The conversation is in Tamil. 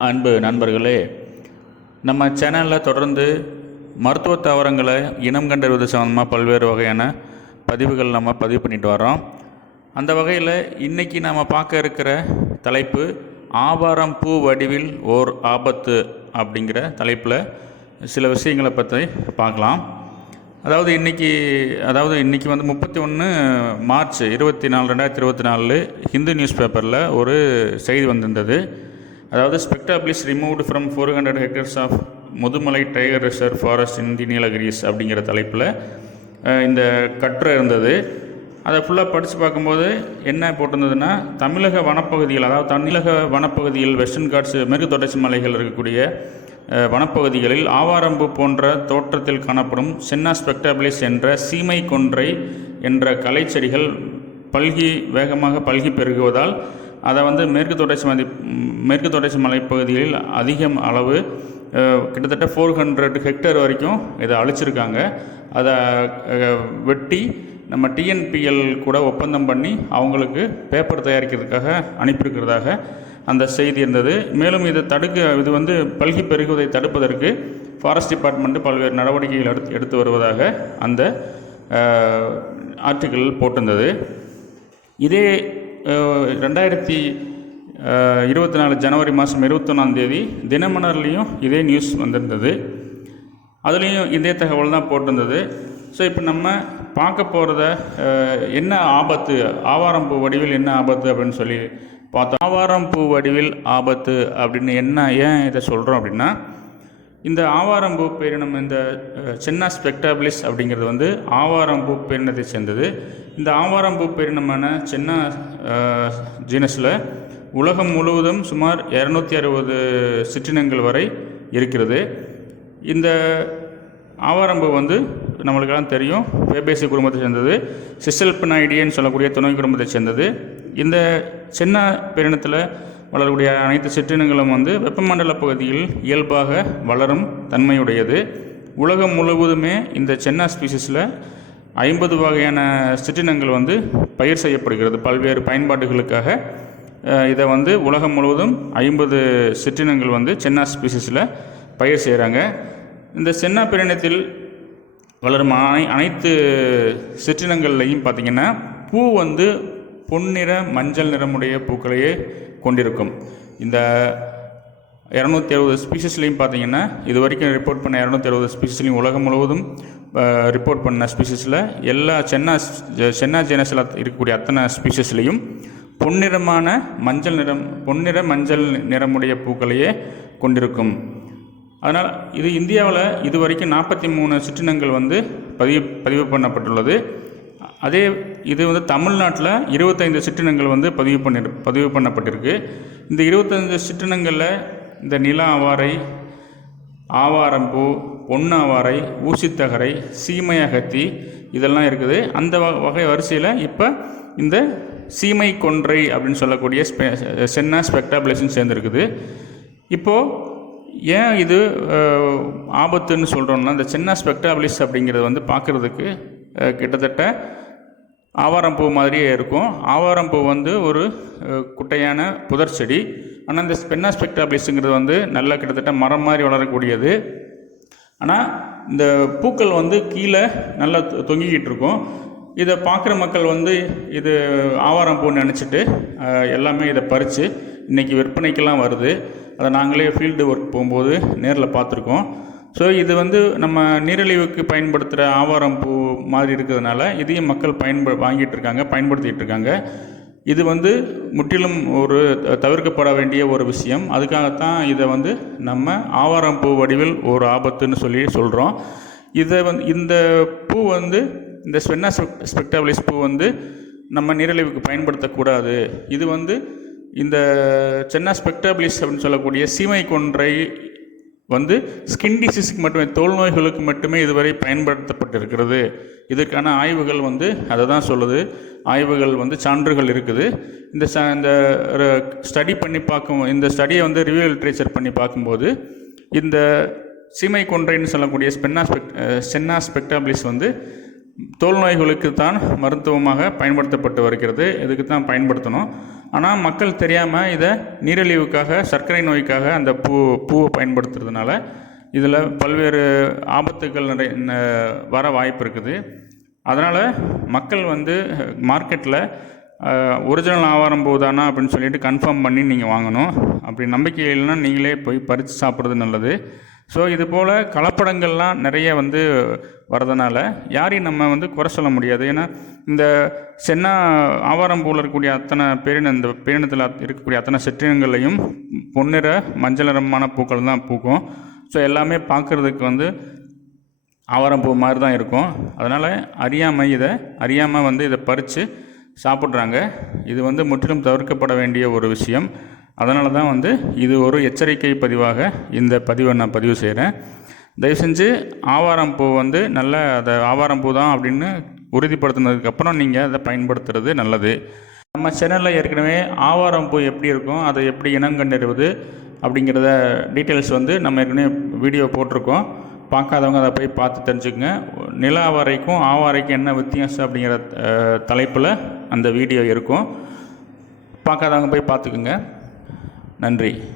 அன்பு நண்பர்களே நம்ம சேனலில் தொடர்ந்து மருத்துவ தாவரங்களை இனம் கண்டறிவது சம்மந்தமாக பல்வேறு வகையான பதிவுகள் நம்ம பதிவு பண்ணிட்டு வரோம் அந்த வகையில் இன்றைக்கி நாம் பார்க்க இருக்கிற தலைப்பு ஆவாரம் பூ வடிவில் ஓர் ஆபத்து அப்படிங்கிற தலைப்பில் சில விஷயங்களை பற்றி பார்க்கலாம். அதாவது இன்றைக்கி அதாவது இன்றைக்கி வந்து முப்பத்தி ஒன்று மார்ச் இருபத்தி நாலு ரெண்டாயிரத்தி இருபத்தி நாலு ஹிந்து நியூஸ் பேப்பரில் ஒரு செய்தி வந்திருந்தது. அதாவது spectabilis removed from four hundred hectares of Mudumalai tiger reserve forest in the Nilgiris அப்படிங்கிற தலைப்பில் இந்த கட்டுரை இருந்தது. அதை ஃபுல்லாக படித்து பார்க்கும்போது என்ன போட்டிருந்ததுன்னா தமிழக வனப்பகுதிகள் அதாவது தமிழக வனப்பகுதியில் வெஸ்டர்ன் காட்ஸ் மேற்கு தொடர்ச்சி மலைகள் இருக்கக்கூடிய வனப்பகுதிகளில் ஆவாரம்பு போன்ற தோற்றத்தில் காணப்படும் சென்னா ஸ்பெக்டாபிளிஸ் என்ற சீமை கொன்றை என்ற கலைச்செடிகள் பல்கி வேகமாக பல்கி பெருகுவதால் அதை வந்து மேற்கு தொடர்ச்சி மலை மேற்கு தொடர்ச்சி மலைப்பகுதிகளில் அதிகம் அளவு கிட்டத்தட்ட ஃபோர் ஹண்ட்ரட் ஹெக்டேர் வரைக்கும் இதை அழிச்சிருக்காங்க. அதை வெட்டி நம்ம டிஎன்பிஎல் கூட ஒப்பந்தம் பண்ணி அவங்களுக்கு பேப்பர் தயாரிக்கிறதுக்காக அனுப்பியிருக்கிறதாக அந்த செய்தி இருந்தது. மேலும் இதை தடுக்க இது வந்து பல்கி பெருகுவதை தடுப்பதற்கு ஃபாரஸ்ட் டிபார்ட்மெண்ட்டு பல்வேறு நடவடிக்கைகள் எடுத்து எடுத்து வருவதாக அந்த ஆர்டிக்கிள் போட்டிருந்தது. இதே ரெண்டாயிரத்தி இருபத்தி நாலு ஜனவரி மாதம் இருபத்தொன்னாம் தேதி தினமலர்லேயும் இதே நியூஸ் வந்திருந்தது. அதுலேயும் இதே தகவல் தான் போட்டிருந்தது. ஸோ இப்போ நம்ம பார்க்க போகிறத என்ன ஆபத்து ஆவாரம்பூ வடிவில் என்ன ஆபத்து அப்படின்னு சொல்லி பார்த்தோம். ஆவாரம்பூ வடிவில் ஆபத்து அப்படின்னு என்ன ஏன் இதை சொல்கிறோம் அப்படின்னா இந்த ஆவாரம்பூ பேரினம் இந்த சின்ன சென்னா ஸ்பெக்டாபிளிஸ் அப்படிங்கிறது வந்து ஆவாரம்பூ பேரினத்தை சேர்ந்தது. இந்த ஆவாரம்பூ பேரினமான சென்னா ஜீனஸில். உலகம் முழுவதும் சுமார் இரநூத்தி அறுபது சிற்றினங்கள் வரை இருக்கிறது. இந்த ஆவாரம்பு வந்து நம்மளுக்கெல்லாம் தெரியும். பேபேசி குடும்பத்தை சேர்ந்தது. சிசல்பனைடியன்னு சொல்லக்கூடிய துணை குடும்பத்தை சேர்ந்தது. இந்த சின்ன பேரினத்தில் வளரக்கூடிய அனைத்து சிற்றினங்களும் வந்து வெப்பமண்டல பகுதியில் இயல்பாக வளரும் தன்மையுடையது. உலகம் முழுவதுமே இந்த சென்னா ஸ்பீசிஸில் ஐம்பது வகையான சிற்றினங்கள் வந்து பயிர் செய்யப்படுகிறது. பல்வேறு பயன்பாடுகளுக்காக இதை வந்து உலகம் முழுவதும் ஐம்பது சிற்றினங்கள் வந்து சென்னா ஸ்பீசிஸில் பயிர் செய்கிறாங்க இந்த சென்னா பிரிணத்தில் வளரும் அனை அனைத்து சிற்றினங்கள்லையும் பார்த்திங்கன்னா பூ வந்து பொன்னிற மஞ்சள் நிறமுடைய பூக்களையே கொண்டிருக்கும். இந்த இரநூத்தி அறுபது ஸ்பீசஸ்லேயும் பார்த்தீங்கன்னா இது வரைக்கும் ரிப்போர்ட் பண்ண இரநூத்தி அறுபது ஸ்பீசிஸ்லையும் உலகம் முழுவதும் ரிப்போர்ட் பண்ண ஸ்பீசஸில் எல்லா சென்னா சென்னா ஜெனஸில் இருக்கக்கூடிய அத்தனை ஸ்பீசஸ்லையும் பொன்னிறமான மஞ்சள் நிறம் பொன்னிற மஞ்சள் நிறமுடைய பூக்களையே கொண்டிருக்கும். அதனால் இது இந்தியாவில் இது வரைக்கும் நாற்பத்தி மூணு சிற்றினங்கள் வந்து பதிவு பதிவு பண்ணப்பட்டுள்ளது. அதே இது வந்து தமிழ்நாட்டில் இருபத்தைந்து சிற்றினங்கள் வந்து பதிவு பண்ணி பதிவு பண்ணப்பட்டிருக்கு. இந்த இருபத்தைந்து சிற்றினங்களில் இந்த நில ஆவாரை ஆவாரம்பூ பொன்னாவாரை ஊசித்தகரை சீமை அகத்தி இதெல்லாம் இருக்குது. அந்த வ- வகை வரிசையில் இப்போ இந்த சீமை கொன்றை அப்படின்னு சொல்லக்கூடிய ஸ்பெ சென்னா ஸ்பெக்டாபிளேஷன் சேர்ந்துருக்குது. இப்போது ஏன் இது ஆபத்துன்னு சொல்கிறோம்னா இந்த சென்னா ஸ்பெக்டாபிளிஸ் அப்படிங்கிறது வந்து பார்க்குறதுக்கு கிட்டத்தட்ட ஆவாரம்பூ மாதிரியே இருக்கும். ஆவாரம்பூ வந்து ஒரு குட்டையான புதர் செடி. ஆனால் இந்த ஸ்பென்னா வந்து நல்ல கிட்டத்தட்ட மரம் மாதிரி வளரக்கூடியது. ஆனால் இந்த பூக்கள் வந்து கீழே நல்லா தொ- தொங்கிக்கிட்டு இருக்கும். இதை பார்க்குற மக்கள் வந்து இது ஆவாரம் பூ நினச்சிட்டு எல்லாமே இதை பறித்து இன்றைக்கி விற்பனைக்கெல்லாம் வருது. அதை நாங்களே ஃபீல்டு ஒர்க் போகும்போது நேரில் பார்த்துருக்கோம் ஸோ இது வந்து நம்ம நீரிழிவுக்கு பயன்படுத்துகிற ஆவாரம் பூ மாதிரி இருக்கிறதுனால இதையும் மக்கள் பயன்ப வாங்கிட்டு இருக்காங்க பயன்படுத்திகிட்டு இருக்காங்க. இது வந்து முற்றிலும் ஒரு த- தவிர்க்கப்பட வேண்டிய ஒரு விஷயம். அதுக்காகத்தான் இதை வந்து நம்ம ஆவாரம் பூ வடிவில் ஒரு ஆபத்துன்னு சொல்லி சொல்கிறோம் இதை வந்து இந்த பூ வந்து இந்த ஸ்வென்னா ஸ்பெக்டாபிளிஸ் பூ வந்து நம்ம நீரிழிவுக்கு பயன்படுத்தக்கூடாது. இது வந்து இந்த சென்னா ஸ்பெக்டாபிளிஸ் அப்படின்னு சொல்லக்கூடிய சீமை கொன்றை வந்து ஸ்கின் டிசீஸுக்கு மட்டுமே தோல் நோய்களுக்கு மட்டுமே இதுவரை பயன்படுத்தப்பட்டிருக்கிறது. இதற்கான ஆய்வுகள் வந்து அதை தான் சொல்லுது. ஆய்வுகள் வந்து சான்றுகள் இருக்குது. இந்த ச இந்த ஸ்டடி பண்ணி பார்க்கும் இந்த ஸ்டடியை வந்து ரிவ்யூ லிட்ரேச்சர் பண்ணி பார்க்கும்போது இந்த சீமை கொன்றைன்னு சொல்லக்கூடிய ஸ்பென்னா ஸ்பெக்ட் சென்னா ஸ்பெக்டாபிளிஸ் வந்து தோல் நோய்களுக்கு தான் மருத்துவமாக பயன்படுத்தப்பட்டு வருகிறது. இதுக்கு தான் பயன்படுத்தணும். ஆனால் மக்கள் தெரியாமல் இதை நீரிழிவுக்காக சர்க்கரை நோய்க்காக அந்த பூ பூவை பயன்படுத்துறதுனால இதில் பல்வேறு ஆபத்துகள் நிறைய ந- வர வாய்ப்பு இருக்குது. அதனால் மக்கள் வந்து மார்க்கெட்டில் ஒரிஜினல் ஆவாரம் பூ தானா அப்படின்னு சொல்லிட்டு கன்ஃபார்ம் பண்ணி நீங்கள் வாங்கணும். அப்படி நம்பிக்கை இல்லைன்னா நீங்களே போய் பறித்து சாப்பிட்றது நல்லது. ஸோ இது போல் கலப்படங்கள்லாம் நிறைய வந்து வரதுனால யாரையும் நம்ம வந்து குறை சொல்ல முடியாது. ஏன்னா இந்த சென்னா ஆவாரம் பூவில் இருக்கக்கூடிய அத்தனை பேரின இந்த பேரினத்தில் இருக்கக்கூடிய அத்தனை சிற்றினங்கள்லையும் பொன்னிற மஞ்சள் நிறமான பூக்கள் தான் பூக்கும். ஸோ எல்லாமே பார்க்குறதுக்கு வந்து ஆவாரம் பூ மாதிரி தான் இருக்கும். அதனால் அறியாமல் இதை அறியாமல் வந்து இதை பறித்து சாப்பிட்றாங்க. இது வந்து முற்றிலும் தவிர்க்கப்பட வேண்டிய ஒரு விஷயம். அதனால தான் வந்து இது ஒரு எச்சரிக்கை பதிவாக இந்த பதிவை நான் பதிவு செய்கிறேன் தயவு செஞ்சு ஆவாரம் பூ வந்து நல்ல அதை ஆவாரம் பூ தான் அப்படின்னு உறுதிப்படுத்தினதுக்கப்புறம் நீங்கள் அதை பயன்படுத்துறது நல்லது. நம்ம சேனலில் ஏற்கனவே ஆவாரம் பூ எப்படி இருக்கும் அதை எப்படி இனம் கண்டறிவது அப்படிங்கிறத டீட்டெயில்ஸ் வந்து நம்ம ஏற்கனவே வீடியோ போட்டிருக்கோம். பார்க்காதவங்க அதை போய் பார்த்து தெரிஞ்சுக்கங்க. நில ஆவாரைக்கும் ஆவாரைக்கும் என்ன வித்தியாசம் அப்படிங்கிற தலைப்பில் அந்த வீடியோ இருக்கும். பார்க்காதவங்க போய் பார்த்துக்குங்க. நன்றி.